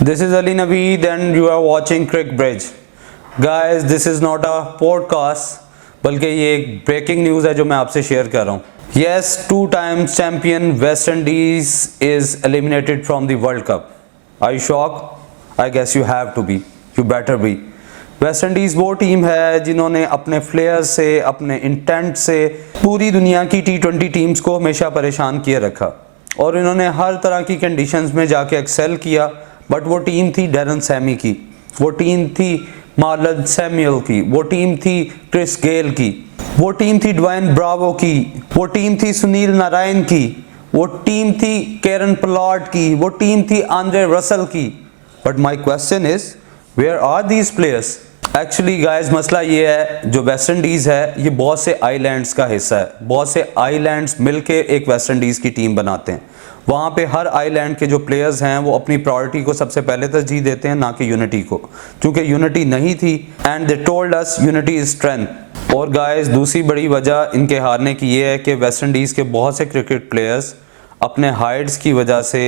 This is Ali Naveed and you are watching Crick Bridge. Guys, this is not a podcast बल्कि ये एक breaking news है जो मैं आपसे शेयर कर रहा हूँ. Yes, two times champion West Indies is eliminated from the World Cup. Are you shocked? I guess you have to be. You better be. West Indies वो टीम है जिन्होंने अपने फ्लेयर्स से, अपने इंटेंट से पूरी दुनिया की T20 टीम्स को हमेशा परेशान किए रखा और इन्होंने हर तरह की कंडीशंस में जाके एक्सेल किया. बट वो टीम थी डैरन सैमी की, वो टीम थी मार्लन सैमुअल की, वो टीम थी क्रिस गेल की, वो टीम थी ड्वेन ब्रावो की, वो टीम थी सुनील नारायण की, वो टीम थी केरन पोलार्ड की, वो टीम थी आंद्रे रसल की. But my question is where are these players? Actually guys मसला ये है, जो वेस्ट इंडीज़ है ये बहुत से आइलैंड्स का हिस्सा है. बहुत से आइलैंड्स मिलके एक वेस्ट इंडीज़ की टीम बनाते हैं. वहाँ पे हर आइलैंड के जो प्लेयर्स हैं वो अपनी प्रायोरिटी को सबसे पहले तरजीह देते हैं, ना कि यूनिटी को, क्योंकि यूनिटी नहीं थी. And they told us unity is strength. और गाइस दूसरी बड़ी वजह इनके हारने की ये है कि वेस्ट इंडीज़ के बहुत से क्रिकेट प्लेयर्स अपने हाइट्स की वजह से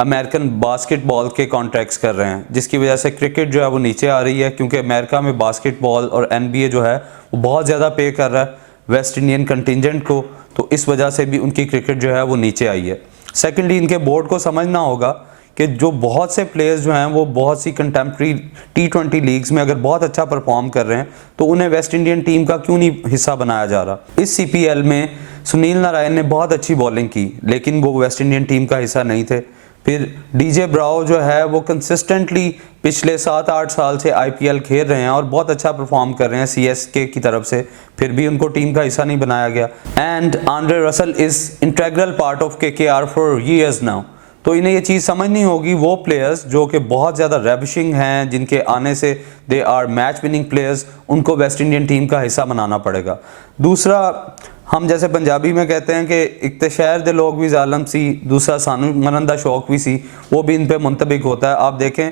अमेरिकन बास्केटबॉल के कॉन्ट्रैक्ट्स कर रहे हैं, जिसकी वजह से क्रिकेट जो है वो नीचे आ रही है, क्योंकि अमेरिका में बास्केटबॉल और NBA जो है वो बहुत ज़्यादा पे कर रहा है वेस्ट इंडियन कंटिजेंट को. तो इस वजह से भी उनकी क्रिकेट जो है वो नीचे आई है. सेकेंडली, इनके बोर्ड को समझना होगा कि जो बहुत से प्लेयर्स जो हैं वो बहुत सी कंटेम्प्रेरी T20 लीग्स में अगर बहुत अच्छा परफॉर्म कर रहे हैं तो उन्हें वेस्ट इंडियन टीम का क्यों नहीं हिस्सा बनाया जा रहा. इस CPL में सुनील नारायण ने बहुत अच्छी बॉलिंग की लेकिन वो वेस्ट इंडियन टीम का हिस्सा नहीं थे. फिर DJ ब्रावो जो है वो कंसिस्टेंटली पिछले 7-8 साल से IPL खेल रहे हैं और बहुत अच्छा परफॉर्म कर रहे हैं CSK की तरफ से, फिर भी उनको टीम का हिस्सा नहीं बनाया गया. And Andre Russell is integral part of KKR for years now. तो इन्हें ये चीज़ समझनी होगी, वो प्लेयर्स जो कि बहुत ज़्यादा रेबिशिंग हैं, जिनके आने से they are match winning players, उनको वेस्ट इंडियन टीम का हिस्सा बनाना पड़ेगा. दूसरा, हम जैसे पंजाबी में कहते हैं कि एक तो शहर दे लोग भी जालम सी, दूसरा सानू मनन दा शौक भी सी, वो भी इन पे मुंतबिक होता है. आप देखें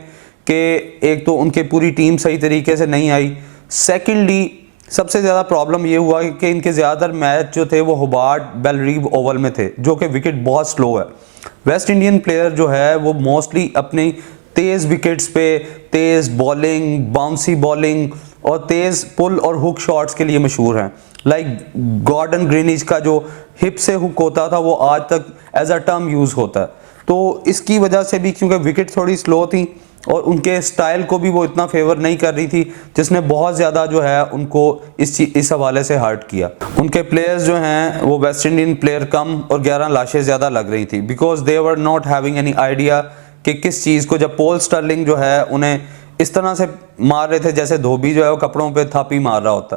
कि एक तो उनके पूरी टीम सही तरीके से नहीं आई. सेकेंडली, सबसे ज़्यादा प्रॉब्लम ये हुआ कि इनके ज़्यादातर मैच जो थे वो होबार्ट बेलरीव ओवल में थे, जो कि विकेट बहुत स्लो है. वेस्ट इंडियन प्लेयर जो है वो मोस्टली अपनी तेज़ विकेट्स पे तेज़ बॉलिंग, बाउंसी बॉलिंग और तेज़ पुल और हुक शॉट्स के लिए मशहूर हैं. लाइक गॉर्डन ग्रीनिज का जो हिप से हुक होता था वो आज तक एज अ टर्म यूज़ होता है. तो इसकी वजह से भी, क्योंकि विकेट थोड़ी स्लो थी और उनके स्टाइल को भी वो इतना फेवर नहीं कर रही थी, जिसने बहुत ज़्यादा जो है उनको इस हवाले से हर्ट किया. उनके प्लेयर्स जो हैं वो वेस्ट इंडियन प्लेयर कम और 11 लाशें ज़्यादा लग रही थी, because they were not having any idea कि किस चीज़ को. जब पॉल स्टर्लिंग जो है उन्हें इस तरह से मार रहे थे जैसे धोबी जो है वो कपड़ों पे थापी मार रहा होता,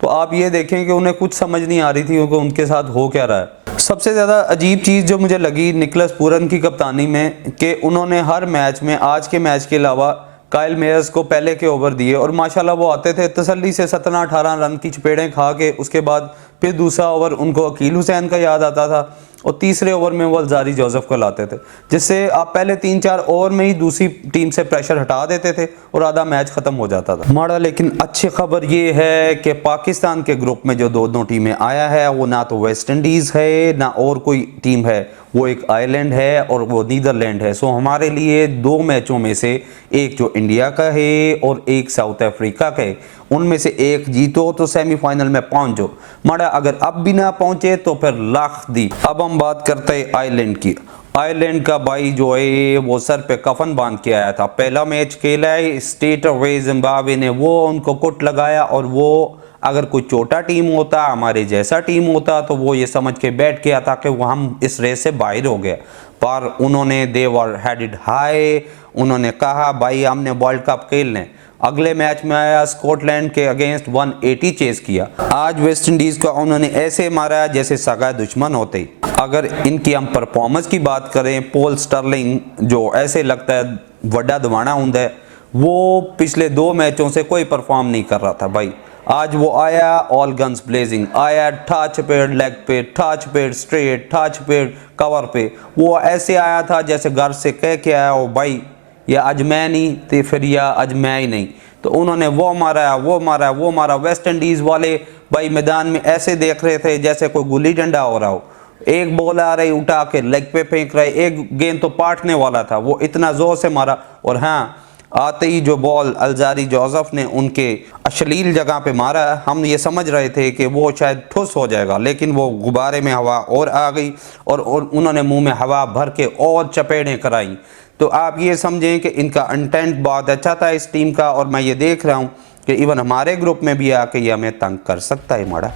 तो आप ये देखें कि उन्हें कुछ समझ नहीं आ रही थी कि उनके साथ हो क्या रहा है. सबसे ज़्यादा अजीब चीज़ जो मुझे लगी निकोलस पूरन की कप्तानी में, कि उन्होंने हर मैच में, आज के मैच के अलावा, काइल मेयर्स को पहले के ओवर दिए और माशाल्लाह वो आते थे तसल्ली से 17-18 रन की चपेड़ें खा के. उसके बाद फिर दूसरा ओवर उनको अकील हुसैन का याद आता था और तीसरे ओवर में वो अलजारी जोसेफ को लाते थे, जिससे आप पहले 3-4 ओवर में ही दूसरी टीम से प्रेशर हटा देते थे और आधा मैच ख़त्म हो जाता था. माड़ा, लेकिन अच्छी खबर ये है कि पाकिस्तान के ग्रुप में जो दोनों टीमें आया है वो ना तो वेस्ट इंडीज़ है ना और कोई टीम है, वो एक आइलैंड है और वो नीदरलैंड है. सो हमारे लिए 2 मैचों में से एक जो इंडिया का है और एक साउथ अफ्रीका का है, उनमें से एक जीतो तो सेमीफाइनल में पहुंचो. माड़ा, अगर अब भी ना पहुंचे तो फिर लाख दी. अब हम बात करते हैं आइलैंड की. आइलैंड का भाई जो है वो सर पे कफन बांध के आया था. पहला मैच खेला है स्टेट ऑफ जिम्बाब्वे ने, वो उनको कुट लगाया और वो अगर कोई छोटा टीम होता, हमारे जैसा टीम होता, तो वो ये समझ के बैठ गया था कि वो हम इस रेस से बाहर हो गए. पर उन्होंने दे वर हेडेड हाई. उन्होंने कहा भाई हमने वर्ल्ड कप खेलने. अगले मैच में आया स्कॉटलैंड के अगेंस्ट 180 चेस किया. आज वेस्ट इंडीज़ को उन्होंने ऐसे मारा जैसे सगा दुश्मन होते. अगर इनकी हम परफॉर्मेंस की बात करें, पॉल स्टर्लिंग जो ऐसे लगता है वड्डा दवाना होता है, वो पिछले 2 मैचों से कोई परफॉर्म नहीं कर रहा था भाई. आज वो आया ऑल गन्स ब्लेजिंग, आया टच पेड़ लेग पे, टच पेड़ स्ट्रेट, टच पेड़ कवर पे. वो ऐसे आया था जैसे घर से कह के आया हो भाई या आज मैं नहीं तो फिर या आज मैं ही नहीं. तो उन्होंने वो मारा, वो मारा, वो मारा. वेस्ट इंडीज़ वाले भाई मैदान में ऐसे देख रहे थे जैसे कोई गुल्ली डंडा हो रहा हो. एक बॉल आ रही उठा के लेग पे फेंक रहे, एक गेंद तो पाटने वाला था, वो इतना जोर से मारा। और हाँ, आते ही जो बॉल अल्जारी जोसेफ ने उनके अश्लील जगह पे मारा, हम ये समझ रहे थे कि वो शायद ठुस हो जाएगा, लेकिन वो गुब्बारे में हवा और आ गई और उन्होंने मुंह में हवा भर के और चपेड़ें कराई। तो आप ये समझें कि इनका इंटेंट बहुत अच्छा था इस टीम का, और मैं ये देख रहा हूँ कि इवन हमारे ग्रुप में भी आके ये हमें तंग कर सकता है माड़ा।